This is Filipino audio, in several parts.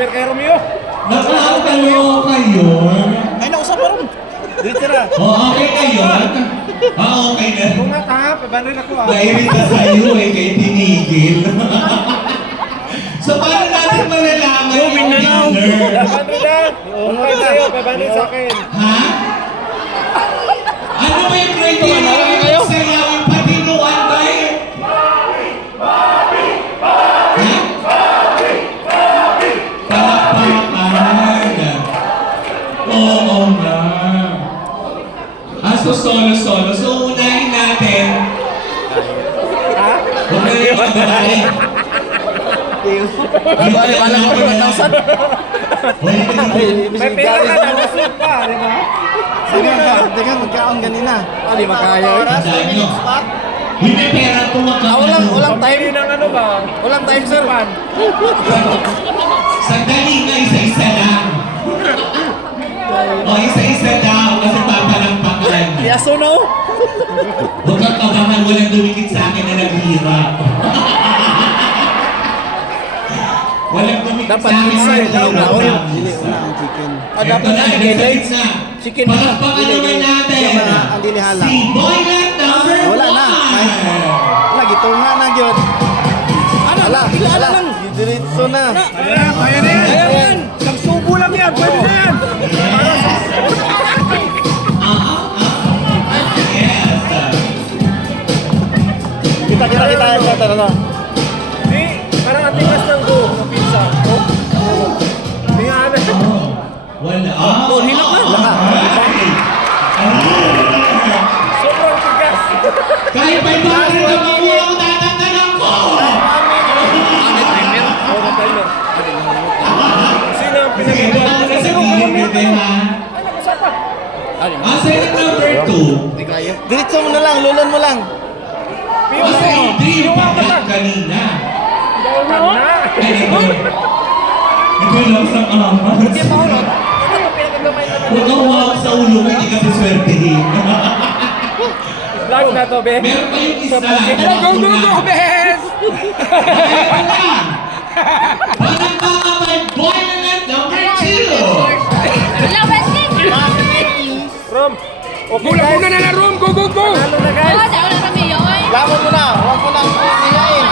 over kay Romeo. Nakakalo kayo. Ay, nausap pa rin. Dito na. Okay kayo. Okay na. Kung nga ka, pabanrin ako ah. Nairita sa'yo kay tinigil. So paano natin malalaman yung winner? Pabanrin na. Okay sa'yo, pabanrin sa akin. Ha? Ano ba yung criteria yung sayawin patinuan ba eh? Palakpakan. Oo nga. So solo. So unahin natin. Ha? Huwag na yung mag-bali. Wala mo ba 1,000? May pera ka na, masuk pa, di ba? Sige ka, dengan magkaon ganina. Di makaya. Tandaan nyo. Hindi pera kung Walang time. Hindi ng ano ba? Walang time, sir. Sandali nga, isa-isa lang. O, isa-isa daw kasi papalampakan. Yaso na oh. Huwag kang kabahan, walang dumikit sa akin na naghihirap. Walang dumikit Dapat sa akin pizza na yung naghihirap. daw. Dili una ang chicken. Ito na, nasa gitna. Chicken. Palakpakan naman natin. Ang dili hala. Si Boylet number 1. Wala na. Wala, gitunga na yun. Ala, lang. Diretso na. Kaya na yan. Nagsubo lang yan, pwede na yan. Yes. Kita. Di, parang atigas ng go, ng pizza. Di nga na. Wala. hilak na. Sobrang tigas. Kahit may bakit na makuha ko tatantanan ko! Sino ang Sige, pinag-iwan? doon ka sa gilid, pwede ha? Second number 2. Diretso mo na lang, lulon mo lang. Basta i-dream pagkat kanina. Ito lang sa ama. Huwag kang humawak sa ulo mo, hindi kasi swertehin. Vlog na to, be. Meron pa yung isa. Go, Bes! Walang baka may Boylet number 2. Hello, Wesley! Rom, okay guys. Muna na Rom, go! Panalo na guys. Oh, daw na kami yun. Lamon mo na, huwag mo nang hilain.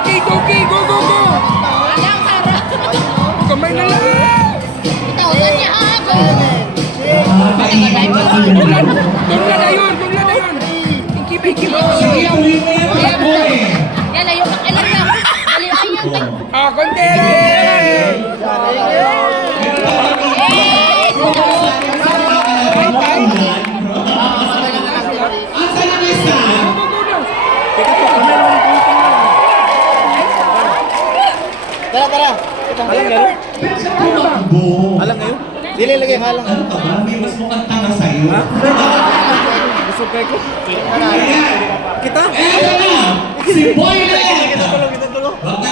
Okay, go! Walang harap. Kamay na lang! Ito, saan niya ako? Doon na yun! Ikiba! Sige, tuloy mo yan, takbo eh. Yan, layo ka. Ilan na? Layo ayun. Konti! Asa na isa? Tara. Alam nga rin? Tumakbo. Alam ngayon? Dili lagi halang. Ano ka ba? May mas mukhang tanga sa'yo. Gusto ko. Ayan. Kita? Eto na! Si Boylet! Kita tulong. Wag na